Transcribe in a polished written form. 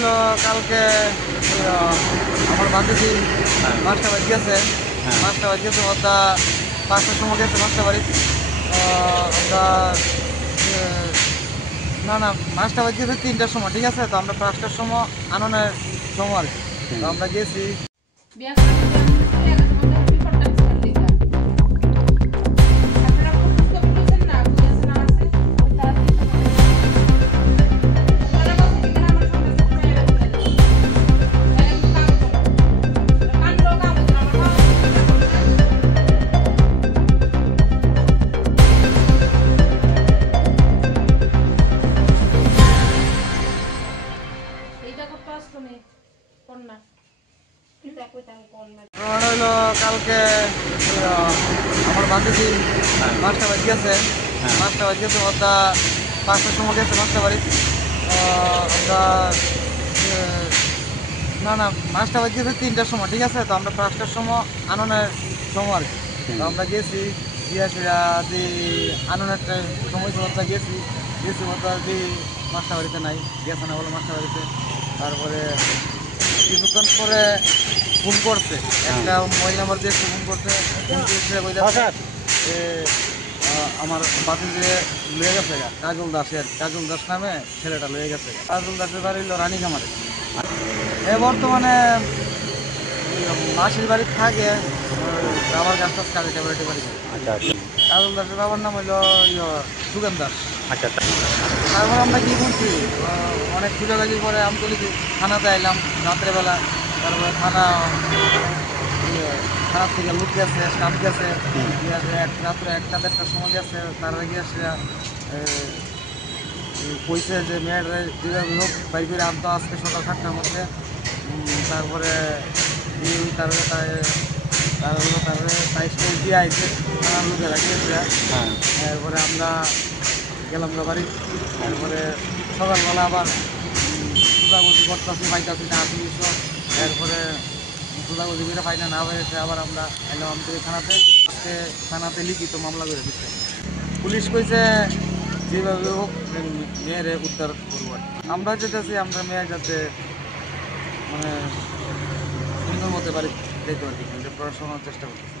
হইলো কালকে আমার বান্ধবী মাছটা বাজ গেছে। মাছটা বাজ গেছে ওটা 5টার সময় গেছে মাছটা বাড়ি। আমরা না না মাছটা বাজ গেছে 3টার সময়, ঠিক আছে। তো আমরা 5টার সময় আননের সময় আর কি। তো আমরা গেছি। হইলো কালকে আমার বান্ধবী মাছটা বাজ গেছে। মাছটা বাজ গেছে ওটা 5টার সময় গেছে মাছটা বাড়ি। আমরা না না মাছটা বাজ গেছে 3টার সময়, ঠিক আছে। তো আমরা 5টার সময় আননের সময় আর কি। তো আমরা গেছি গিয়া ফিরা দি আননের সময় ওটা গেছি গেছি ওটা দি মাছটা বাড়িতে নাই, গেছে না বলে মাছটা বাড়িতে। তারপরে কিছুক্ষণ পরে ফোন করছে একটা মোবাইল নাম্বার দিয়ে ফোন করছে। আমার বাতি যে লয়ে গেছে কাজল দাসের, কাজল দাস নামে ছেলেটা লয়ে গেছে। কাজল দাসের বাড়ি হলো রানীখামারে। বর্তমানে মাসির বাড়ি থাকে, রাবার গাছ টাছ কাজে ট্যাবলেটের বাড়ি থাকে। আচ্ছা আচ্ছা কাজল দাসের বাবার নাম হইলো সুগেন দাস। আচ্ছা তারপর আমরা কি করছি, অনেক খুঁজাখুঁজির পরে আমি বলি থানাতে আইলাম রাত্রেবেলা। তারপরে থানার থেকে লোক গেছে, স্টাফ গেছে, রাত্রে 1টা-1:30টার সময় গেছে। তারা গিয়েছে কইছে যে মেয়ের যেভাবে হোক বাই করে আনতো আজকে সকাল 7টার মধ্যে। তারপরে তাই স্কুল দিয়ে আইছে থানার লোকেরা গিয়েছে। এরপরে আমরা গেলাম না বাড়ি। তারপরে সকালবেলা আবার খোঁজাখুঁজি করতেছি, পাইতেছি না আসি কিছু। এরপরে খোঁজাখুঁজি করে পাই না হয়েছে, আবার আমরা এলাম আমতলী থানাতে। আজকে থানাতে লিখিত মামলা করে দিচ্ছে। পুলিশ কইছে যেভাবে হোক মেয়েরে উদ্ধার করবো। আমরা যেতেছি আমরা মেয়ে যাতে মানে সুন্দর মতো বাড়ি যেতে পারি, পড়াশোনার চেষ্টা করতেছি।